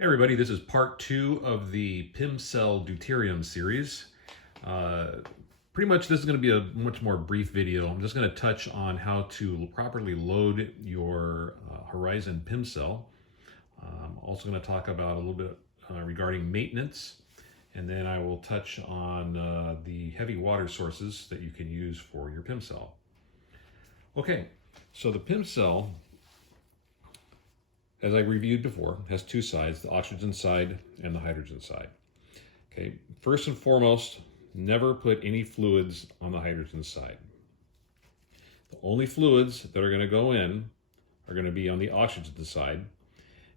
Hey everybody, this is part two of the PIM cell deuterium series. Uh, Pretty much this is going to be a much more brief video. I'm just going to touch on how to properly load your Horizon PIM cell. I'm also going to talk about a little bit regarding maintenance, and then I will touch on the heavy water sources that you can use for your PIM cell. Okay, so the PIM cell, as I reviewed before, has two sides, the oxygen side and the hydrogen side. Okay, first and foremost, never put any fluids on the hydrogen side. The only fluids that are going to go in are going to be on the oxygen side,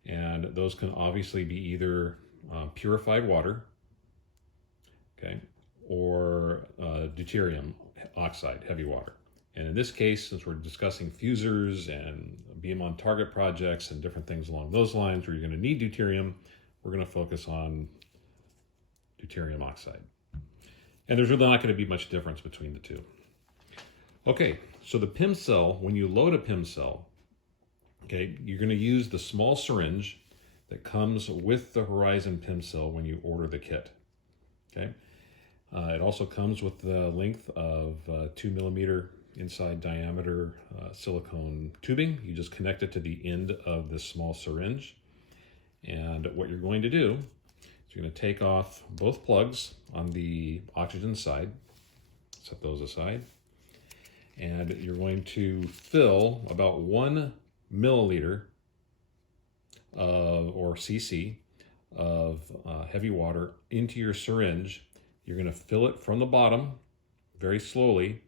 and those can obviously be either purified water, okay, or deuterium oxide, heavy water. And in this case, since we're discussing fusers and beam on target projects and different things along those lines where you're going to need deuterium, we're going to focus on deuterium oxide. And there's really not going to be much difference between the two. Okay, so the PIM cell, when you load a PIM cell, okay, you're going to use the small syringe that comes with the Horizon PIM cell when you order the kit. Okay, it also comes with the length of 2 millimeter inside diameter silicone tubing. You just connect it to the end of this small syringe. And what you're going to do is you're going to take off both plugs on the oxygen side, set those aside, and you're going to fill about 1 milliliter or cc of heavy water into your syringe. You're going to fill it from the bottom very slowly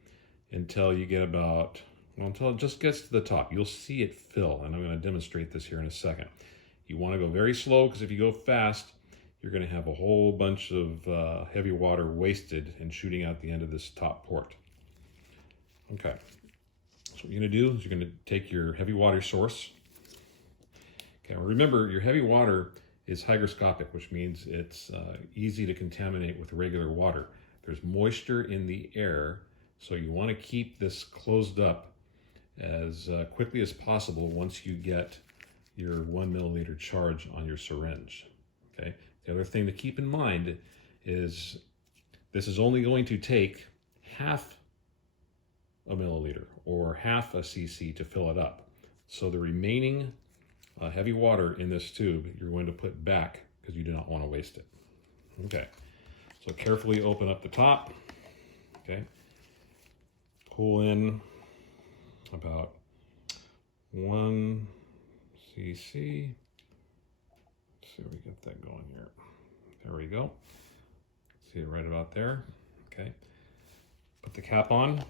until you get about, well, until it just gets to the top. You'll see it fill, and I'm going to demonstrate this here in a second. You want to go very slow, because if you go fast, you're going to have a whole bunch of heavy water wasted and shooting out the end of this top port. Okay, so what you're going to do is you're going to take your heavy water source. Okay, remember, your heavy water is hygroscopic, which means it's easy to contaminate with regular water. There's moisture in the air, so you want to keep this closed up as quickly as possible once you get your 1 milliliter charge on your syringe. Okay. The other thing to keep in mind is this is only going to take half a milliliter or half a cc to fill it up. So the remaining heavy water in this tube you're going to put back because you do not want to waste it. Okay, so carefully open up the top. Okay, pull in about 1 cc. Let's see if we get that going here. There we go. See it right about there. Okay, put the cap on,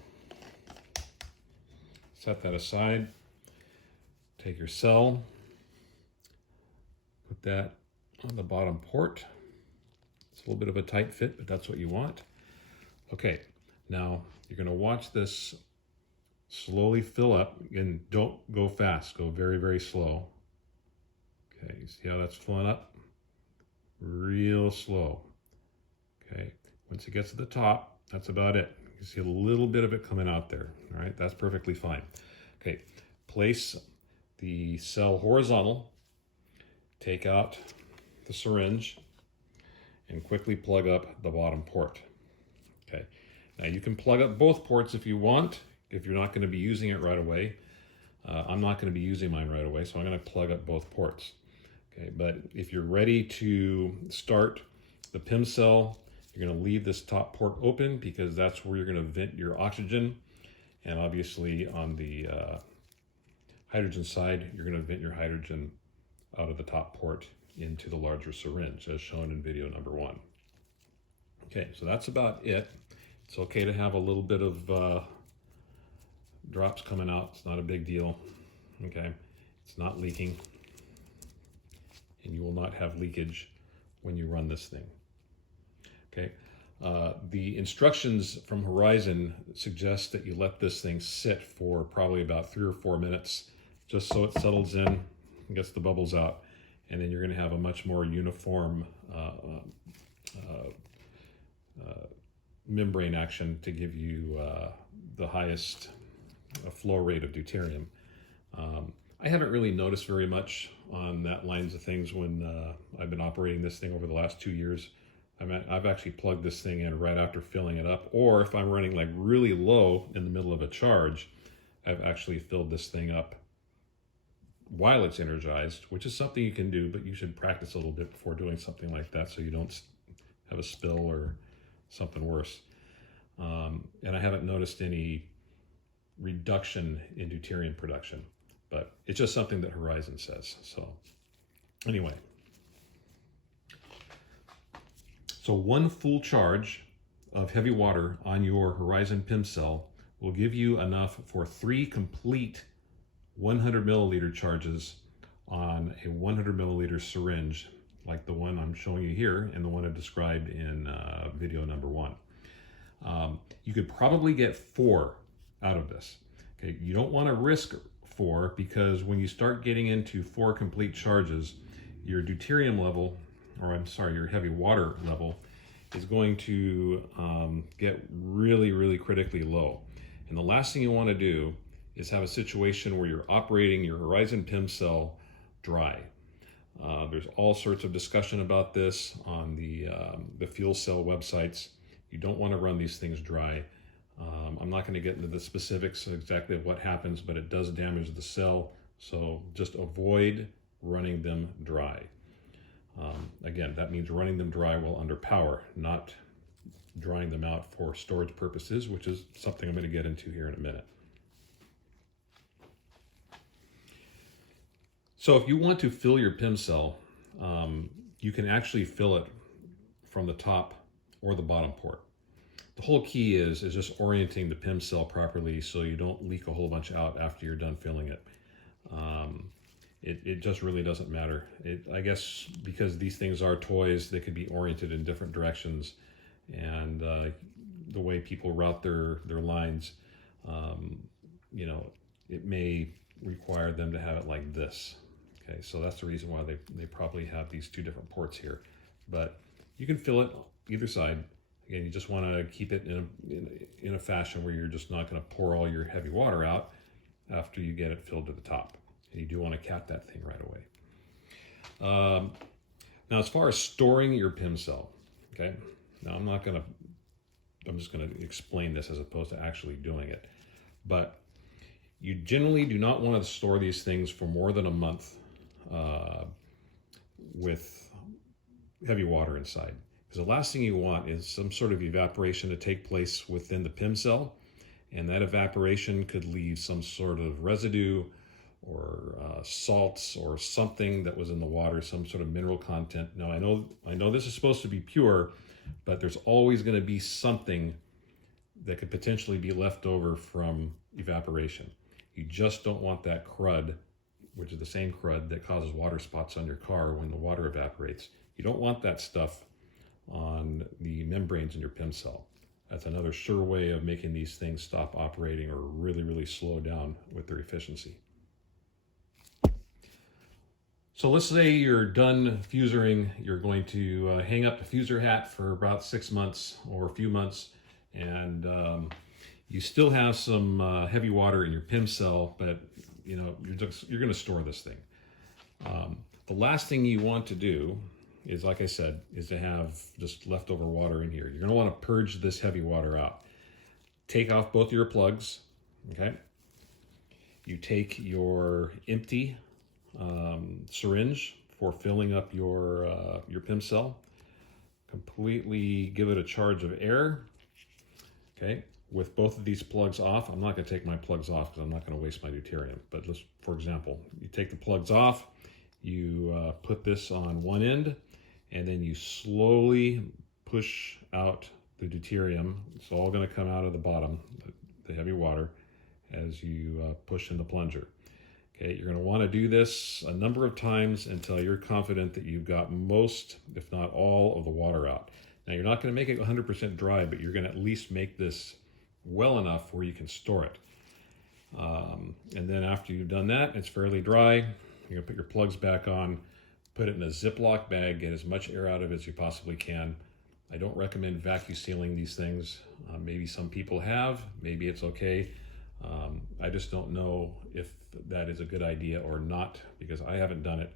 set that aside, take your cell, put that on the bottom port. It's a little bit of a tight fit, but that's what you want. Okay, now you're going to watch this slowly fill up, and don't go fast, go very, very slow. Okay, you see how that's filling up? Real slow. Okay, once it gets to the top, that's about it. You see a little bit of it coming out there. All right, that's perfectly fine. Okay, place the cell horizontal, take out the syringe, and quickly plug up the bottom port. Okay, now you can plug up both ports if you want, if you're not going to be using it right away. I'm not going to be using mine right away, so I'm going to plug up both ports. Okay, but if you're ready to start the PIM cell, you're going to leave this top port open because that's where you're going to vent your oxygen. And obviously on the hydrogen side, you're going to vent your hydrogen out of the top port into the larger syringe, as shown in video number 1. Okay, so that's about it. It's okay to have a little bit of drops coming out. It's not a big deal. Okay, it's not leaking, and you will not have leakage when you run this thing. Okay, the instructions from Horizon suggest that you let this thing sit for probably about 3 or 4 minutes, just so it settles in and gets the bubbles out, and then you're going to have a much more uniform membrane action to give you the highest flow rate of deuterium. I haven't really noticed very much on that lines of things when I've been operating this thing over the last 2 years. I've actually plugged this thing in right after filling it up, or if I'm running like really low in the middle of a charge, I've actually filled this thing up while it's energized, which is something you can do, but you should practice a little bit before doing something like that so you don't have a spill or something worse. And I haven't noticed any reduction in deuterium production, but it's just something that Horizon says. So anyway, so one full charge of heavy water on your Horizon PEM cell will give you enough for 3 complete 100 milliliter charges on a 100 milliliter syringe, like the one I'm showing you here and the one I described in video number 1. You could probably get 4 out of this. Okay, you don't want to risk 4, because when you start getting into 4 complete charges, your deuterium level, or I'm sorry, your heavy water level is going to get really, really critically low. And the last thing you want to do is have a situation where you're operating your Horizon PEM cell dry. There's all sorts of discussion about this on the fuel cell websites. You don't want to run these things dry. I'm not going to get into the specifics exactly of what happens, but it does damage the cell. So just avoid running them dry. Again, that means running them dry while under power, not drying them out for storage purposes, which is something I'm going to get into here in a minute. So if you want to fill your PEM cell, you can actually fill it from the top or the bottom port. The whole key is just orienting the PEM cell properly so you don't leak a whole bunch out after you're done filling it. It just really doesn't matter. I guess because these things are toys, they could be oriented in different directions, and the way people route their lines, you know, it may require them to have it like this. Okay, so that's the reason why they probably have these 2 different ports here. But you can fill it either side. Again, you just want to keep it in a fashion where you're just not going to pour all your heavy water out after you get it filled to the top. And you do want to cap that thing right away. Now, as far as storing your PEM cell, okay, now I'm just going to explain this as opposed to actually doing it. But you generally do not want to store these things for more than a month with heavy water inside. Because the last thing you want is some sort of evaporation to take place within the PEM cell, and that evaporation could leave some sort of residue or salts or something that was in the water, some sort of mineral content. Now, I know this is supposed to be pure, but there's always going to be something that could potentially be left over from evaporation. You just don't want that crud, which is the same crud that causes water spots on your car when the water evaporates. You don't want that stuff on the membranes in your PEM cell. That's another sure way of making these things stop operating or really, really slow down with their efficiency. So let's say you're done fusering, you're going to hang up the fuser hat for about 6 months or a few months, and you still have some heavy water in your PEM cell, but you know you're going to store this thing. The last thing you want to do is, like I said, is to have just leftover water in here. You're going to want to purge this heavy water out. Take off both of your plugs, okay? You take your empty syringe for filling up your PEM cell. Completely give it a charge of air, okay? With both of these plugs off. I'm not going to take my plugs off because I'm not going to waste my deuterium. But let's, for example, you take the plugs off, you put this on one end, and then you slowly push out the deuterium. It's all going to come out of the bottom, the heavy water, as you push in the plunger. Okay, you're going to want to do this a number of times until you're confident that you've got most, if not all, of the water out. Now, you're not going to make it 100% dry, but you're going to at least make this well enough where you can store it. And then after you've done that, it's fairly dry. You're going to put your plugs back on, put it in a Ziploc bag, get as much air out of it as you possibly can. I don't recommend vacuum sealing these things. Maybe some people have, maybe it's okay. I just don't know if that is a good idea or not, because I haven't done it.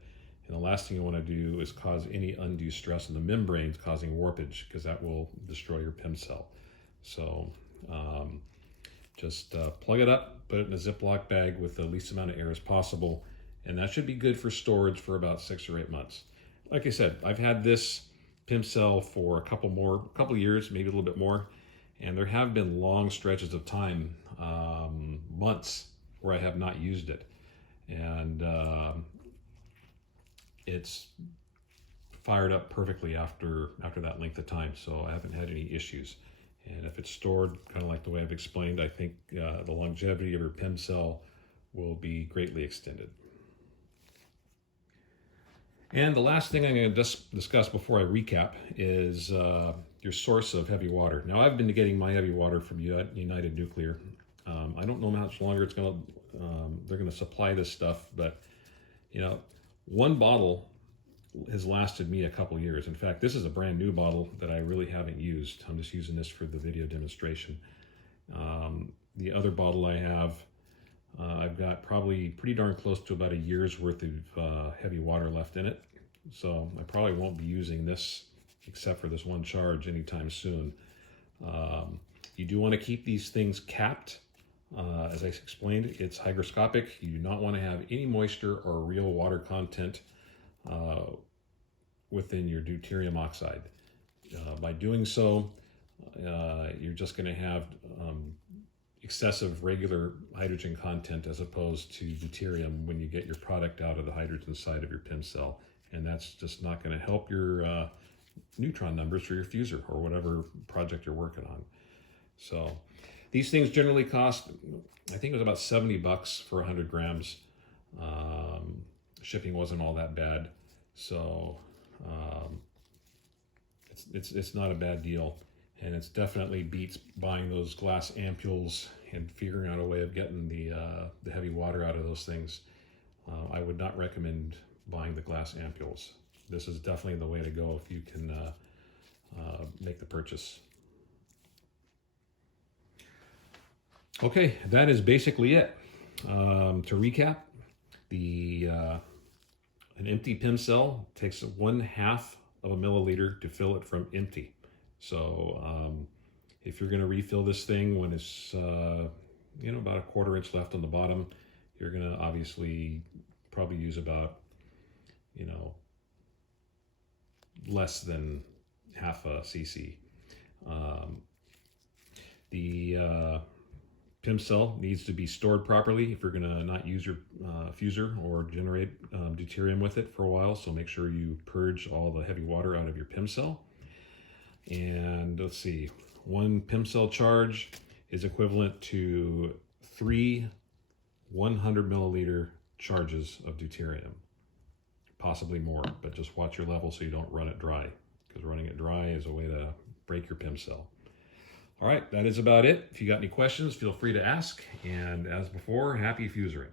And the last thing you want to do is cause any undue stress on the membranes, causing warpage, because that will destroy your PEM cell. So just plug it up, put it in a Ziploc bag with the least amount of air as possible, and that should be good for storage for about 6 or 8 months. Like I said, I've had this PEM cell for a couple years, maybe a little bit more, and there have been long stretches of time, months, where I have not used it, and it's fired up perfectly after that length of time, so I haven't had any issues. And if it's stored kind of like the way I've explained, I think the longevity of your PEM cell will be greatly extended. And the last thing I'm going to discuss before I recap is your source of heavy water. Now, I've been getting my heavy water from United Nuclear. I don't know how much longer it's going to, they're going to supply this stuff, but you know, one bottle has lasted me a couple years. In fact, this is a brand new bottle that I really haven't used. I'm just using this for the video demonstration. The other bottle I have, I've got probably pretty darn close to about a year's worth of heavy water left in it. So I probably won't be using this except for this one charge anytime soon. You do want to keep these things capped. As I explained, it's hygroscopic. You do not want to have any moisture or real water content within your deuterium oxide. By doing so, you're just going to have excessive regular hydrogen content as opposed to deuterium when you get your product out of the hydrogen side of your PEM cell. And that's just not going to help your neutron numbers for your fuser or whatever project you're working on. So these things generally cost, I think it was about $70 for 100 grams. Shipping wasn't all that bad. So it's not a bad deal, and it's definitely beats buying those glass ampules and figuring out a way of getting the heavy water out of those things. I would not recommend buying the glass ampules. This is definitely the way to go if you can make the purchase. Okay, that is basically it. To recap, an empty PEM cell takes 1/2 of a milliliter to fill it from empty. So if you're going to refill this thing when it's about a 1/4 inch left on the bottom, you're going to obviously probably use about less than 1/2 cc. The PEM cell needs to be stored properly if you're going to not use your fuser or generate deuterium with it for a while. So make sure you purge all the heavy water out of your PEM cell. And let's see, 1 PEM cell charge is equivalent to 3 100 milliliter charges of deuterium. Possibly more, but just watch your level so you don't run it dry, because running it dry is a way to break your PEM cell. All right, that is about it. If you got any questions, feel free to ask. And as before, happy fusering.